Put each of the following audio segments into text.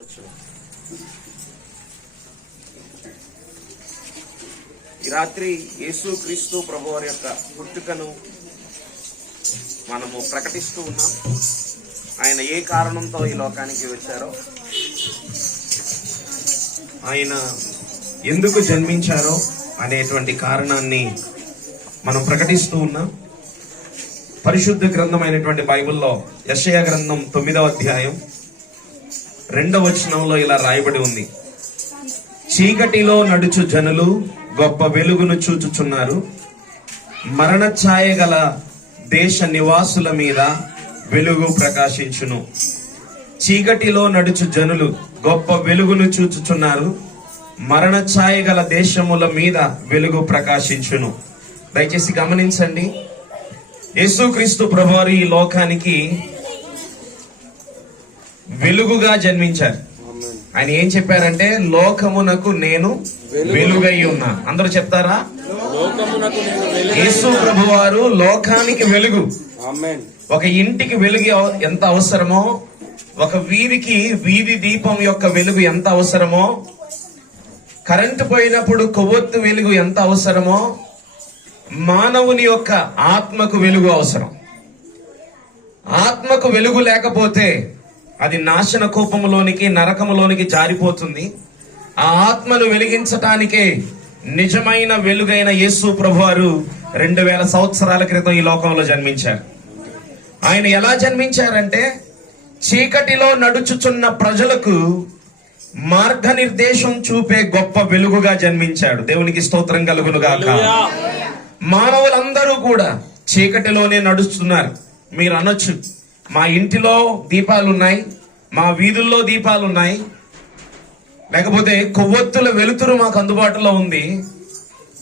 ఈ రాత్రి యేసు క్రీస్తు ప్రభువారి యొక్క పుట్టుకను మనము ప్రకటిస్తూ ఉన్నాం. ఆయన ఏ కారణంతో ఈ లోకానికి వచ్చారో, ఆయన ఎందుకు జన్మించారో అనేటువంటి కారణాన్ని మనం ప్రకటిస్తూ ఉన్నాం. పరిశుద్ధ గ్రంథమైనటువంటి బైబిల్లో యెషయా గ్రంథం 9వ అధ్యాయం 2వ వచనంలో ఇలా రాయబడి ఉంది: చీకటిలో నడుచు జనులు గొప్ప వెలుగును చూచుచున్నారు, మరణ ఛాయ గల దేశ నివాసుల మీద వెలుగు ప్రకాశించును. చీకటిలో నడుచు జనులు గొప్ప వెలుగును చూచుచున్నారు, మరణ ఛాయ గల దేశముల మీద వెలుగు ప్రకాశించును. దయచేసి గమనించండి, యేసుక్రీస్తు ప్రభువారు ఈ లోకానికి వెలుగుగా జన్మించారు. ఆయన ఏం చెప్పారంటే, లోకమునకు నేను వెలుగై ఉన్నా. అందరూ చెప్తారా? యేసు ప్రభువారు లోకానికి వెలుగు. ఒక ఇంటికి వెలుగు ఎంత అవసరమో, ఒక వీధికి వీధి దీపం యొక్క వెలుగు ఎంత అవసరమో, కరెంటు పోయినప్పుడు కొవ్వొత్తు వెలుగు ఎంత అవసరమో, మానవుని యొక్క ఆత్మకు వెలుగు అవసరం. ఆత్మకు వెలుగు లేకపోతే అది నాశన కూపములోనికి, నరకములోనికి జారిపోతుంది. ఆ ఆత్మను వెలిగించటానికే నిజమైన వెలుగైన యేసు ప్రభువారు 2000 సంవత్సరాల క్రితం ఈ లోకంలో జన్మించారు. ఆయన ఎలా జన్మించారంటే, చీకటిలో నడుచుచున్న ప్రజలకు మార్గనిర్దేశం చూపే గొప్ప వెలుగుగా జన్మించాడు. దేవునికి స్తోత్రం కలుగును గాక. మానవులందరూ కూడా చీకటిలోనే నడుస్తున్నారు. మీరు అనొచ్చు, మా ఇంటిలో దీపాలున్నాయి, మా వీధుల్లో దీపాలున్నాయి, లేకపోతే కొవ్వొత్తుల వెలుతురు మాకు అందుబాటులో ఉంది,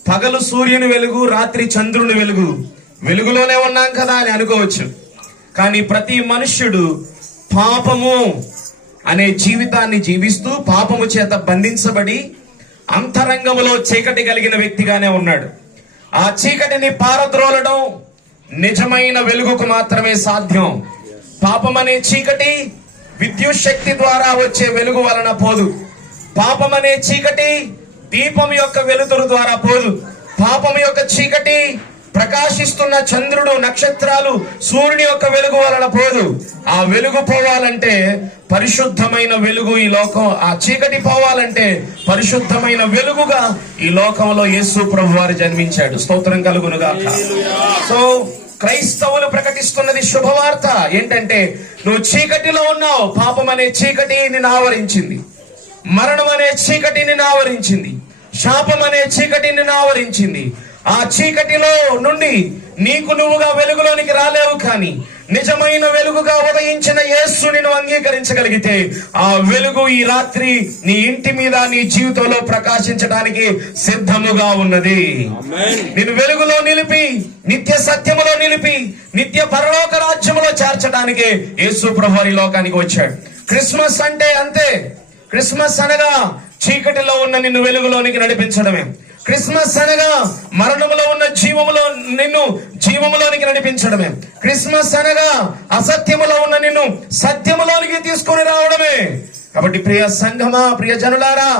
పగలు సూర్యుని వెలుగు, రాత్రి చంద్రుని వెలుగు, వెలుగులోనే ఉన్నాం కదా అని అనుకోవచ్చు. కానీ ప్రతి మనుష్యుడు పాపము అనే జీవితాన్ని జీవిస్తూ పాపము చేత బంధించబడి అంతరంగములో చీకటి కలిగిన వ్యక్తిగానే ఉన్నాడు. ఆ చీకటిని పారద్రోలడం నిజమైన వెలుగుకు మాత్రమే సాధ్యం. పాపం అనే చీకటి విద్యుత్ శక్తి ద్వారా వచ్చే వెలుగు వలన పోదు. పాపం అనే చీకటి దీపం యొక్క వెలుతురు ద్వారా పోదు. పాపం యొక్క చీకటి ప్రకాశిస్తున్న చంద్రుడు, నక్షత్రాలు, సూర్యుని యొక్క వెలుగు వలన పోదు. ఆ వెలుగు పోవాలంటే పరిశుద్ధమైన వెలుగు ఈ లోకం, ఆ చీకటి పోవాలంటే పరిశుద్ధమైన వెలుగుగా ఈ లోకంలో యేసు ప్రభువారు జన్మించాడు. స్తోత్రం కలుగునుగాక. సో క్రైస్తవులు ప్రకటిస్తున్నది శుభవార్త ఏంటంటే, నువ్వు చీకటిలో ఉన్నావు, పాపం అనే చీకటి నిన్ను ఆవరించింది, మరణం అనే చీకటి నిన్ను ఆవరించింది, శాపం అనే చీకటి నిన్ను ఆవరించింది. ఆ చీకటిలో నుండి నీకు నువ్వుగా వెలుగులోనికి రాలేవు. కానీ నిజమైన వెలుగుగా ఉదయించిన యేసుని నువ్వు అంగీకరించగలిగితే ఆ వెలుగు ఈ రాత్రి నీ ఇంటి మీద, నీ జీవితంలో ప్రకాశించడానికి సిద్ధముగా ఉన్నది. నిన్ను వెలుగులో నిలిపి, నిత్య సత్యములో నిలిపి, నిత్య పరలోక రాజ్యములో చేర్చడానికే యేసు ప్రభువారు ఈ లోకానికి వచ్చాడు. క్రిస్మస్ అంటే అంతే. క్రిస్మస్ అనగా చీకటిలో ఉన్న నిన్ను వెలుగులోనికి నడిపించడమే. క్రిస్మస్ అనగా మరణములో ఉన్న నిన్ను జీవములోనికి నడిపించడమే. క్రిస్మస్ అనగా అసత్యములో ఉన్న నిన్ను సత్యములోనికి తీసుకొని రావడమే. కాబట్టి ప్రియ సంఘమా, ప్రియ జనులారా,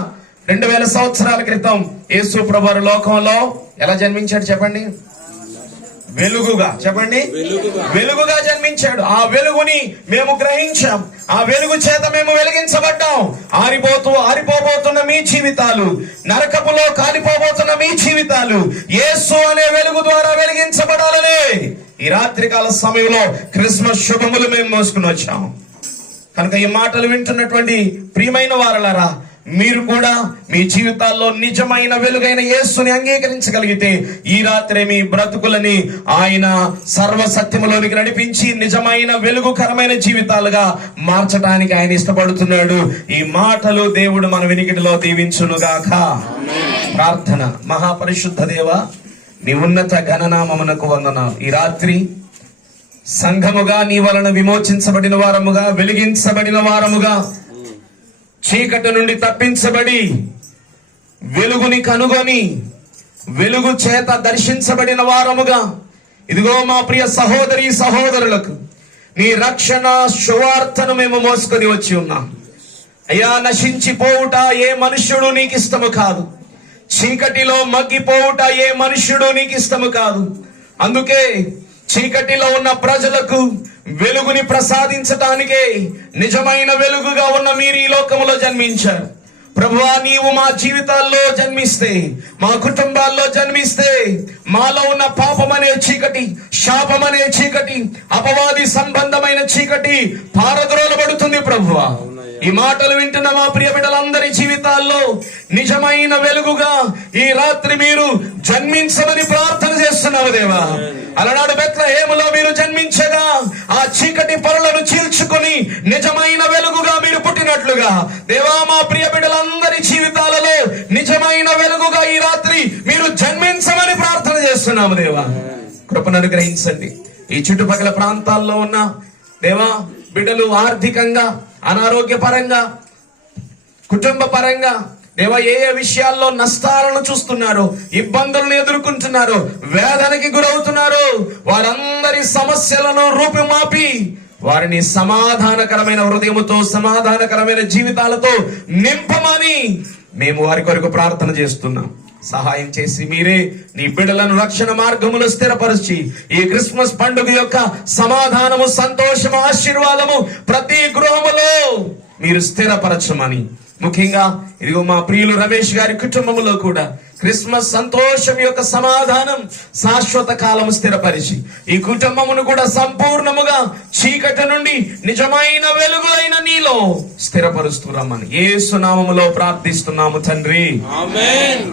2000 సంవత్సరాల క్రితం యేసు ప్రభువారు లోకంలో ఎలా జన్మించాడు చెప్పండి? వెలుగుగా. చెప్పండి, వెలుగుగా జన్మించాడు. ఆ వెలుగుని మేము గ్రహించాం. ఆ వెలుగు చేత మేము వెలిగించబడ్డాం. ఆరిపోబోతున్న మీ జీవితాలు, నరకపులో కాలిపోబోతున్న మీ జీవితాలు యేసు అనే వెలుగు ద్వారా వెలిగించబడాలనే ఈ రాత్రికాల సమయంలో క్రిస్మస్ శుభములు మేము మోసుకుని వచ్చాం. కనుక ఈ మాటలు వింటున్నటువంటి ప్రియమైన వారలారా, మీరు కూడా మీ జీవితాల్లో నిజమైన వెలుగైన యేసుని అంగీకరించగలిగితే ఈ రాత్రి మీ బ్రతుకులని ఆయన సర్వసత్యములోనికి నడిపించి నిజమైన వెలుగుకరమైన జీవితాలుగా మార్చడానికి ఆయన ఇష్టపడుతున్నాడు. ఈ మాటలు దేవుడు మన వినికిడిలో దీవించునుగాక. ప్రార్థన. మహాపరిశుద్ధ దేవ, నీ ఉన్నత ఘననామమునకు వందనాలు. ఈ రాత్రి సంఘముగా నీ వలన విమోచించబడిన వారముగా, వెలిగించబడిన వారముగా, చీకటి నుండి తప్పించబడి వెలుగుని కనుగొని వెలుగు చేత దర్శించబడిన వారముగా, ఇదిగో మా ప్రియ సహోదరి సహోదరులకు నీ రక్షణ సువార్తను మేము మోసుకొని వచ్చి ఉన్నాం. అయ్యా, నశించిపోవుట ఏ మనుష్యుడు నీకు ఇష్టము కాదు. చీకటిలో మగ్గిపోవుట ఏ మనుష్యుడు నీకు ఇష్టము కాదు. అందుకే చీకటిలో ఉన్న ప్రజలకు వెలుగుని ప్రసాదించటానికే నిజమైన వెలుగుగా ఉన్న మీరు ఈ లోకములో జన్మించారు. ప్రభువా, నీవు మా జీవితాల్లో జన్మిస్తే, మా కుటుంబాల్లో జన్మిస్తే, మాలో ఉన్న పాపమనే చీకటి, శాపమనే చీకటి, అపవాది సంబంధమైన చీకటి పారద్రోలబడుతుంది. ప్రభువా, ఈ మాటలు వింటున్న మా ప్రియ బిడ్డలందరి జీవితాల్లో నిజమైన వెలుగుగా ఈ రాత్రి మీరు జన్మించమని ప్రార్థన చేస్తున్నాము దేవా. అలనాడు బెత్లెహేములో మీరు జన్మించగా ఆ చీకటి పొరలను చీల్చుకొని నిజమైన వెలుగుగా మీరు పుట్టినట్లుగా దేవా, మా ప్రియ బిడ్డలందరి జీవితాలలో నిజమైన వెలుగుగా ఈ రాత్రి మీరు జన్మించమని ప్రార్థన చేస్తున్నాము దేవా. కృపను అనుగ్రహించండి. ఈ చుట్టుపక్కల ప్రాంతాల్లో ఉన్న దేవా బిడ్డలు ఆర్థికంగా, అనారోగ్యపరంగా, కుటుంబ పరంగా దేవా ఏ ఏ విషయాల్లో నష్టాలను చూస్తున్నారో, ఇబ్బందులను ఎదుర్కొంటున్నారో, వేదనకి గురవుతున్నారో, వారందరి సమస్యలను రూపుమాపి వారిని సమాధానకరమైన హృదయముతో, సమాధానకరమైన జీవితాలతో నింపమని మేము వారి కొరకు ప్రార్థన చేస్తున్నాం. సహాయం చేసి మీరే నీ బిడ్డలను రక్షణ మార్గములో స్థిరపరిచి ఈ క్రిస్మస్ పండుగ యొక్క సమాధానము, సంతోషము, ఆశీర్వాదము ప్రతి గృహములో మీరు స్థిరపరచమని, ముఖ్యంగా ఇదిగో మా ప్రియులు రమేష్ గారి కుటుంబంలో కూడా క్రిస్మస్ సంతోషం యొక్క సమాధానం శాశ్వత కాలము స్థిరపరిచి ఈ కుటుంబమును కూడా సంపూర్ణముగా చీకటి నుండి నిజమైన వెలుగులైన నీలో స్థిరపరుస్తూ రమ్మని యేసు నామములో ప్రార్థిస్తున్నాము తండ్రి. ఆమేన్.